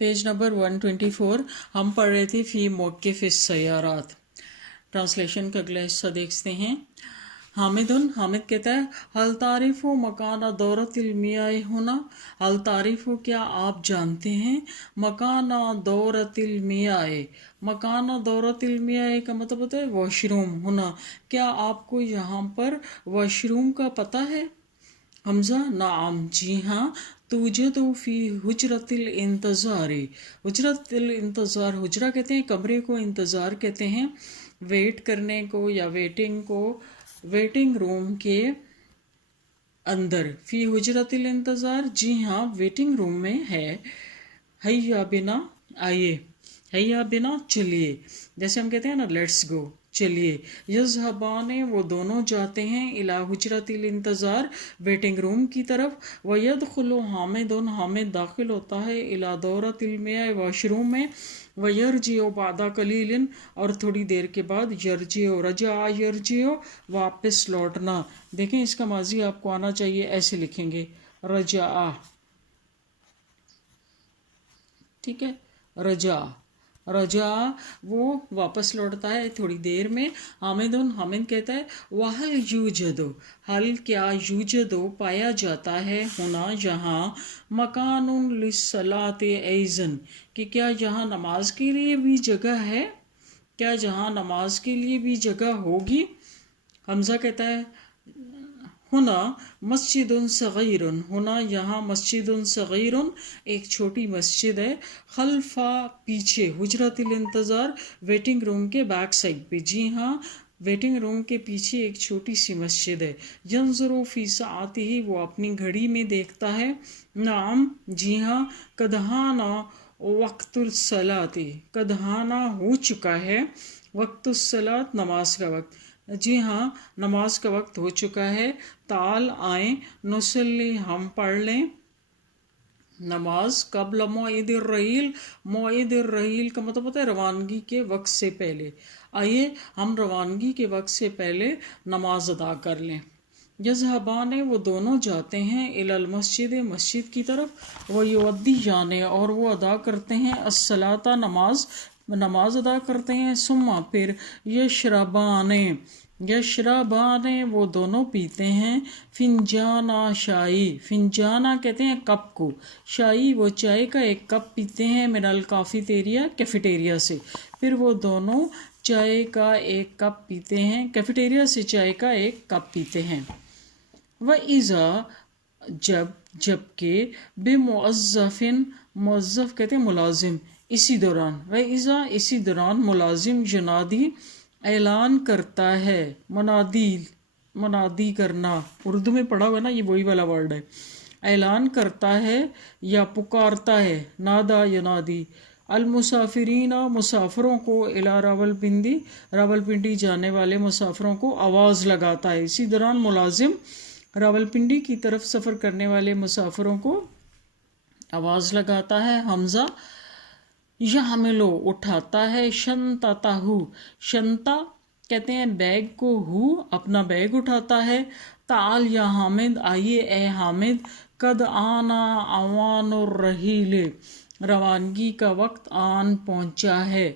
Page number 124 हम पढ़ रहे थे फी मौक़िफ़ सयारात। ट्रांसलेशन का अगला हिस्सा देखते हैं। हामिद कहता है हल तारीफ़ो मकाना दौरतिल मियाए होना। हल तारीफ़ो क्या आप जानते हैं मकाना दौरतिल मियाए। मकाना दौरतिल मियाए का मतलब होता है वॉशरूम होना। क्या आपको यहाँ पर वॉशरूम का पता है? हमजा नाम जी हाँ। तूजदु फी हुजरतिल इंतज़ारी। हुजरतिल इंतज़ार, हुजरा कहते हैं कमरे को, इंतज़ार कहते हैं वेट करने को या वेटिंग को। वेटिंग रूम के अंदर। फी हुजरतिल इंतज़ार, जी हाँ वेटिंग रूम में है। हैया बिना, आइए। हैया बिना, चलिए। जैसे हम कहते हैं ना लेट्स गो, चलिए। यज़हबाने, वो दोनों जाते हैं। इला हुजरतिल इंतज़ार, वेटिंग रूम की तरफ। वयदखुलु हामिदुन, हामिद दाखिल होता है। इला दौरतिल मियाह, वॉशरूम में। वयरजिओ बादा कलीलिन, और थोड़ी देर के बाद यरजिओ, रजा यरजिओ, वापस लौटना। देखें इसका माजी आपको आना चाहिए, ऐसे लिखेंगे रजा, ठीक है। रजा, रजा वो वापस लौटता है थोड़ी देर में। हामिद कहता है वहल यूजदो, हल क्या यूजदो पाया जाता है होना यहाँ। मकानुन लिस्सलाते ऐज़न, कि क्या यहाँ नमाज के लिए भी जगह है, क्या जहाँ नमाज के लिए भी जगह होगी। हमजा कहता है हुना मस्जिदुन सगीरुन, होना यहाँ मस्जिदुन सगीरुन एक छोटी मस्जिद है। खल्फा पीछे, हुजरतिल इंतज़ार वेटिंग रूम के बैक साइड पे, जी हाँ वेटिंग रूम के पीछे एक छोटी सी मस्जिद है। यंजुरु फी साअतिही, वो अपनी घड़ी में देखता है। नाम, जी हाँ। कदहाना वक्तुल सलाती, कदहाना हो चुका है। वक्तुल सलात, नमाज का वक्त, जी हाँ नमाज का वक्त हो चुका है। ताल आए, नुसल्ली हम पढ़ लें नमाज। कबल मौइदिर रहील, मौइदिर रहील का मतलब होता है रवानगी के वक्त से पहले। आइए हम रवानगी के वक्त से पहले नमाज अदा कर लें। यज़हबाने, वो दोनों जाते हैं। इलल मस्जिद, मस्जिद की तरफ। वो युद्दी जाने, और वो अदा करते हैं अस्सलाता, नमाज, नमाज अदा करते हैं। सुम्मा, फिर यशरबाने, यशरबाने वो दोनों पीते हैं। फिंजाना शाई, फिंजाना कहते हैं कप को, शाई वो चाय का एक कप पीते हैं। मिनल काफिटेरिया, कैफेटेरिया से। फिर वो दोनों चाय का एक कप पीते हैं, कैफेटेरिया से चाय का एक कप पीते हैं। व इज़ा, जब, जबकि बेमुअज़्ज़फ़िन, मुअज़्ज़फ़ कहते हैं मुलाजिम, इसी दौरान। व इज़ा, इसी दौरान मुलाजिम युनादी ऐलान करता है। मुनादी, मुनादी करना, उर्दू में पढ़ा हुआ ना, ये वही वाला वर्ड है। ऐलान करता है या पुकारता है। नादा युनादी। अल मुसाफिरीना, मुसाफिरों को। इला रावलपिंडी, रावलपिंडी जाने वाले मुसाफिरों को आवाज़ लगाता है। इसी दौरान मुलाजिम रावलपिंडी की तरफ सफ़र करने वाले मुसाफिरों को आवाज़ लगाता है। हमज़ा यहमिलो, उठाता है। शंतताहु, शंता कहते हैं बैग को, हु अपना बैग उठाता है। ताल या हामिद, आइए ए हामिद। कद आना अवानुर रहीले, रवानगी का वक्त आन पहुंचा है,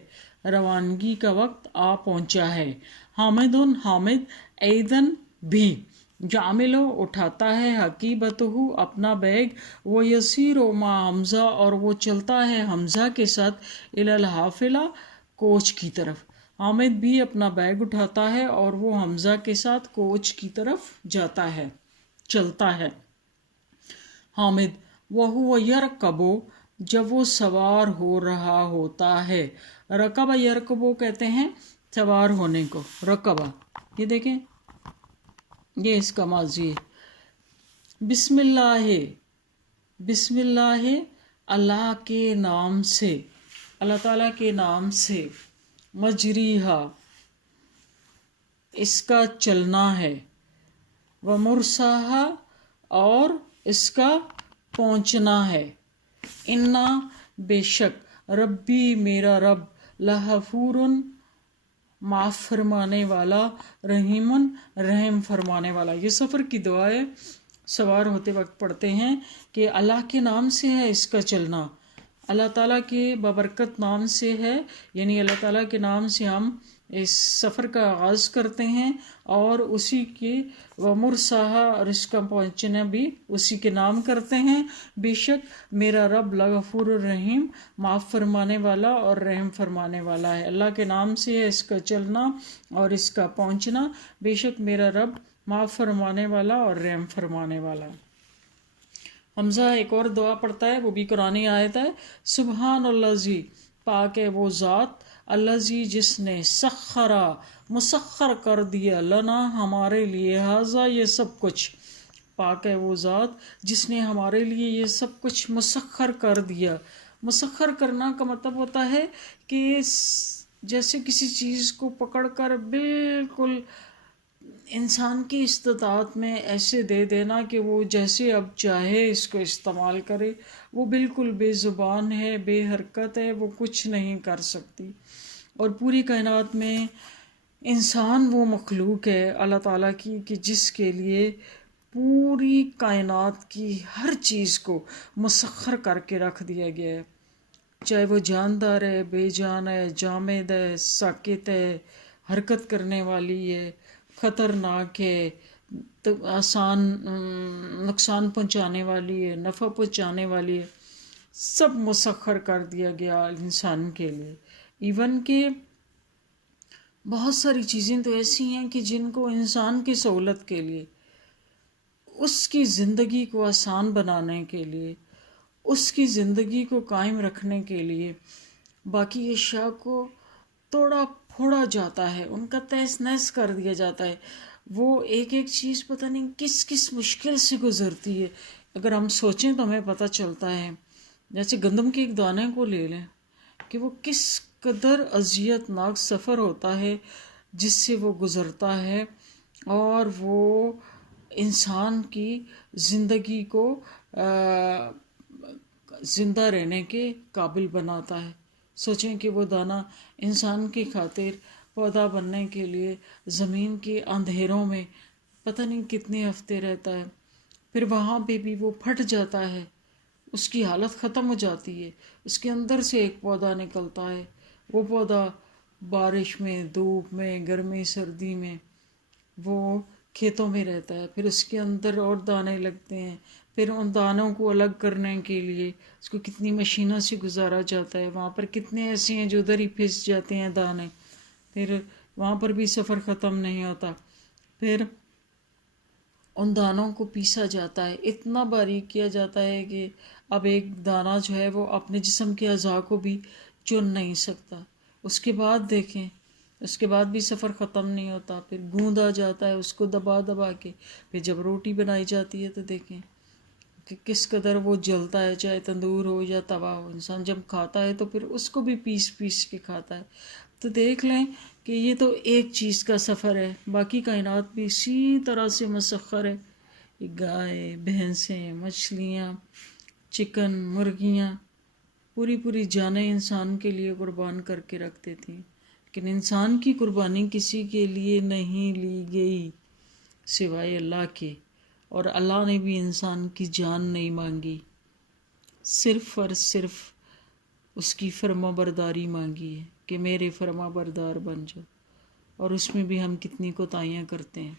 रवानगी का वक्त आ पहुंचा है। हामिदुन, हामिद। ऐदन, भी। जामिलो, उठाता है। हकीबतहु, अपना बैग। वो यसीरो मा हमजा, और वो चलता है हमजा के साथ। इलल हाफिला, कोच की तरफ। हामिद भी अपना बैग उठाता है और वो हमजा के साथ कोच की तरफ जाता है, चलता है। हामिद वहुव यरकबो, जब वो सवार हो रहा होता है। रकबा यरकबो कहते हैं सवार होने को, रकबा। ये देखें, ये इसका माजी है। बिस्मिल्लाह, बिस्मिल्लाह अल्लाह के नाम से, अल्लाह ताला के नाम से। मजरीहा, इसका चलना है। व मुरसाहा, और इसका पहुंचना है। इन्ना, बेशक। रब्बी, मेरा रब। लहफूरुन, माफ़ फरमाने वाला। रहीमन, रहम फरमाने वाला। ये सफ़र की दुआ है। سوار ہوتے وقت پڑھتے ہیں کہ اللہ کے نام سے ہے اس کا چلنا، اللہ تعالیٰ کے بابرکت نام سے ہے، یعنی اللہ تعالیٰ کے نام سے ہم اس سفر کا آغاز کرتے ہیں، اور اسی کی مرساہا، اور اس کا پہنچنا بھی اسی کے نام کرتے ہیں۔ بے شک میرا رب لغفور الرحیم، معاف فرمانے والا اور رحم فرمانے والا ہے۔ اللہ کے نام سے ہے اس کا چلنا اور اس کا پہنچنا، بے شک میرا رب معاف فرمانے والا اور رحم فرمانے والا۔ حمزہ ایک اور دعا پڑھتا ہے، وہ بھی قرآنی آیت ہے۔ سبحان اللہ زی، پاک ہے وہ ذات، اللہ زی جس نے سخرا، مسخر کر دیا، لنا ہمارے لیے، ہذا یہ سب کچھ، پاک ہے وہ ذات جس نے ہمارے لیے یہ سب کچھ مسخر کر دیا۔ مسخر کرنا کا مطلب ہوتا ہے کہ جیسے کسی چیز کو پکڑ کر بالکل انسان کی استطاعت میں ایسے دے دینا کہ وہ جیسے اب چاہے اس کو استعمال کرے، وہ بالکل بے زبان ہے، بے حرکت ہے، وہ کچھ نہیں کر سکتی۔ اور پوری کائنات میں انسان وہ مخلوق ہے اللہ تعالیٰ کی کہ جس کے لیے پوری کائنات کی ہر چیز کو مسخر کر کے رکھ دیا گیا ہے، چاہے وہ جاندار ہے، بے جان ہے، جامد ہے، ساکت ہے، حرکت کرنے والی ہے، خطرناک ہے، آسان نقصان پہنچانے والی ہے، نفع پہنچانے والی ہے، سب مسخر کر دیا گیا انسان کے لیے۔ ایون کہ بہت ساری چیزیں تو ایسی ہیں کہ جن کو انسان کی سہولت کے لیے، اس کی زندگی کو آسان بنانے کے لیے، اس کی زندگی کو قائم رکھنے کے لیے باقی اشیاء کو توڑا پھوڑا جاتا ہے، ان کا تہس نہس کر دیا جاتا ہے۔ وہ ایک ایک چیز پتہ نہیں کس کس مشکل سے گزرتی ہے، اگر ہم سوچیں تو ہمیں پتہ چلتا ہے۔ جیسے گندم کے ایک دانے کو لے لیں کہ وہ کس قدر اذیت ناک سفر ہوتا ہے جس سے وہ گزرتا ہے، اور وہ انسان کی زندگی کو زندہ رہنے کے قابل بناتا ہے۔ سوچیں کہ وہ دانہ انسان کی خاطر پودا بننے کے لیے زمین کے اندھیروں میں پتہ نہیں کتنے ہفتے رہتا ہے، پھر وہاں پہ بھی وہ پھٹ جاتا ہے، اس کی حالت ختم ہو جاتی ہے، اس کے اندر سے ایک پودا نکلتا ہے، وہ پودا بارش میں، دھوپ میں، گرمی سردی میں وہ کھیتوں میں رہتا ہے، پھر اس کے اندر اور دانے لگتے ہیں، پھر ان دانوں کو الگ کرنے کے لیے اس کو کتنی مشینوں سے گزارا جاتا ہے، وہاں پر کتنے ایسے ہیں جو ادھر ہی پھنس جاتے ہیں دانے، پھر وہاں پر بھی سفر ختم نہیں ہوتا، پھر ان دانوں کو پیسا جاتا ہے، اتنا باریک کیا جاتا ہے کہ اب ایک دانہ جو ہے وہ اپنے جسم کے اعضاء کو بھی چن نہیں سکتا۔ اس کے بعد دیکھیں، اس کے بعد بھی سفر ختم نہیں ہوتا، پھر گوندا جاتا ہے اس کو دبا دبا کے، پھر جب روٹی بنائی جاتی ہے تو دیکھیں کہ کس قدر وہ جلتا ہے، چاہے تندور ہو یا توا ہو، انسان جب کھاتا ہے تو پھر اس کو بھی پیس پیس کے کھاتا ہے۔ تو دیکھ لیں کہ یہ تو ایک چیز کا سفر ہے، باقی کائنات بھی اسی طرح سے مسخر ہے۔ گائے، بھینسیں، مچھلیاں، چکن، مرغیاں، پوری پوری جانیں انسان کے لیے قربان کر کے رکھ دیتی ہیں، لیکن انسان کی قربانی کسی کے لیے نہیں لی گئی سوائے اللہ کے، اور اللہ نے بھی انسان کی جان نہیں مانگی، صرف اور صرف اس کی فرما برداری مانگی ہے کہ میرے فرما بردار بن جاؤ، اور اس میں بھی ہم کتنی کوتاہیاں کرتے ہیں۔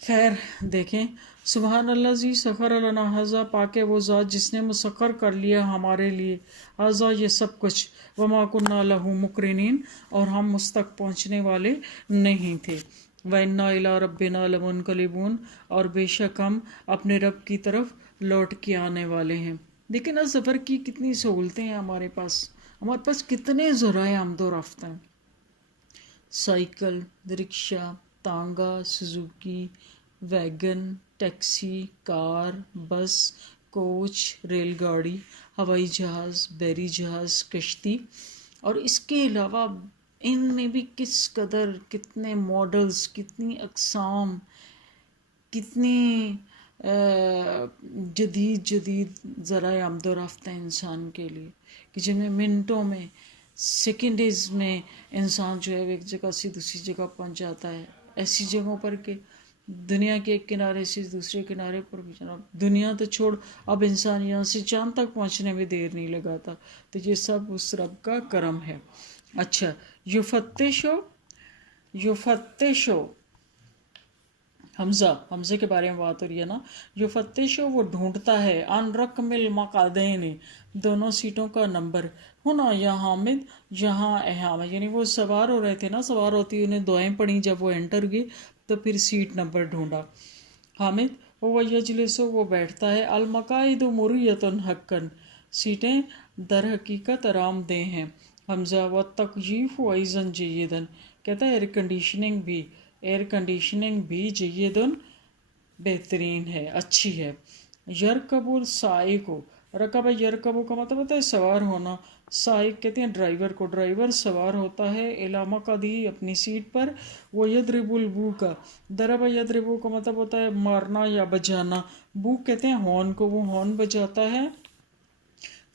خیر دیکھیں، سبحان اللہ زی سخر لنا ھذا، پاک ہے وہ ذات جس نے مسخر کر لیا ہمارے لیے، ھذا یہ سب کچھ، وما کنا لہ مقرنین، اور ہم اس تک پہنچنے والے نہیں تھے، وَإِنَّا إِلَىٰ رَبِّنَا لَمُنْقَلِبُونَ، اور بے شک ہم اپنے رب کی طرف لوٹ کے آنے والے ہیں۔ دیکھیں نا سفر کی کتنی سہولتیں ہیں ہمارے پاس کتنے ذرائع آمد و رفت ہیں، سائیکل، رکشہ، تانگا، سوزوکی، ویگن، ٹیکسی، کار، بس، کوچ، ریل گاڑی، ہوائی جہاز، بحری جہاز، کشتی، اور اس کے علاوہ ان میں بھی کس قدر کتنے ماڈلز، کتنی اقسام، کتنی جدید ذرائع آمد و رفت ہیں انسان کے لیے کہ جن میں منٹوں میں، سیکنڈز میں انسان جو ہے ایک جگہ سے دوسری جگہ پہنچ جاتا ہے، ایسی جگہوں پر کہ दुनिया के एक किनारे से दूसरे किनारे पर भी जाना। दुनिया तो छोड़, अब इंसान यहाँ से चांद तक पहुँचने में देर नहीं लगाता। तो ये सब उस रब का करम है। अच्छा, युफत्तिशो, युफत्तिशो हमज़े के बारे में बात हो रही है ना। युफत्तिशो वो ढूंढता है, अन रकमिल मकादैन दोनों सीटों का नंबर। होना या हामिद, यहाँ हामिद, यानी वो सवार हो रहे थे ना, सवार होती उन्हें दुआएं पड़ी जब वो एंटर गए तो फिर सीट नंबर ढूंढा। हामिद वो यजलिसो वो बैठता है, अल मकाइदु मुरियतुन हक्कन सीटें दर हकीकत आरामदेह हैं। हमजा व तकयीफ़ अइज़न जय्यदन कहता है एयर कंडीशनिंग भी जय्यदन बेहतरीन है, अच्छी है। यरकबुल साइको, रकब यरकबु का मतलब होता है सवार होना, साइक कहते हैं ड्राइवर को, ड्राइवर सवार होता है इलामा का दी अपनी सीट पर। वो यदरिबुल बू का, दरब यदरिबू का मतलब होता है मारना या बजाना, बू कहते हैं हॉर्न को, वो हॉर्न बजाता है।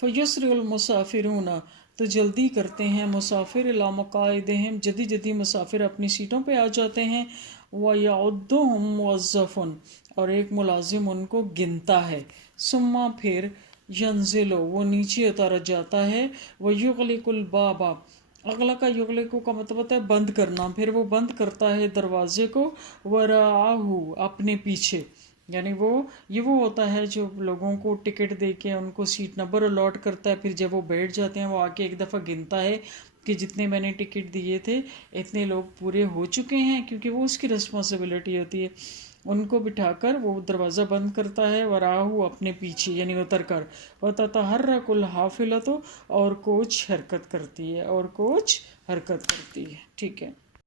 फयुस्रिल मुसाफिरून तो जल्दी करते हैं मुसाफिर इला मकाइदिहिम, जल्दी जल्दी मुसाफिर अपनी सीटों पे आ जाते हैं। व यउद्दुहुम मुवज़्ज़फ़ुन और एक मुलाजिम उनको गिनता है। सुम्मा फिर यंजिलो वो नीचे उतारा जाता है। व युगलिकुल बाबा, अगला का युगलिकु का मतलब होता है बंद करना, फिर वो बंद करता है दरवाजे को। वराहू अपने पीछे, यानी वो होता है जो लोगों को टिकट दे के उनको सीट नंबर अलॉट करता है। फिर जब वो बैठ जाते हैं वो आके एक दफ़ा गिनता है कि जितने मैंने टिकट दिए थे इतने लोग पूरे हो चुके हैं, क्योंकि वो उसकी रिस्पॉन्सिबिलिटी होती है। उनको बिठाकर वो दरवाज़ा बंद करता है। वराहू अपने पीछे यानी उतर कर। व ततहर्रकुल हाफिलतो और कोच हरकत करती है, और कोच हरकत करती है। ठीक है।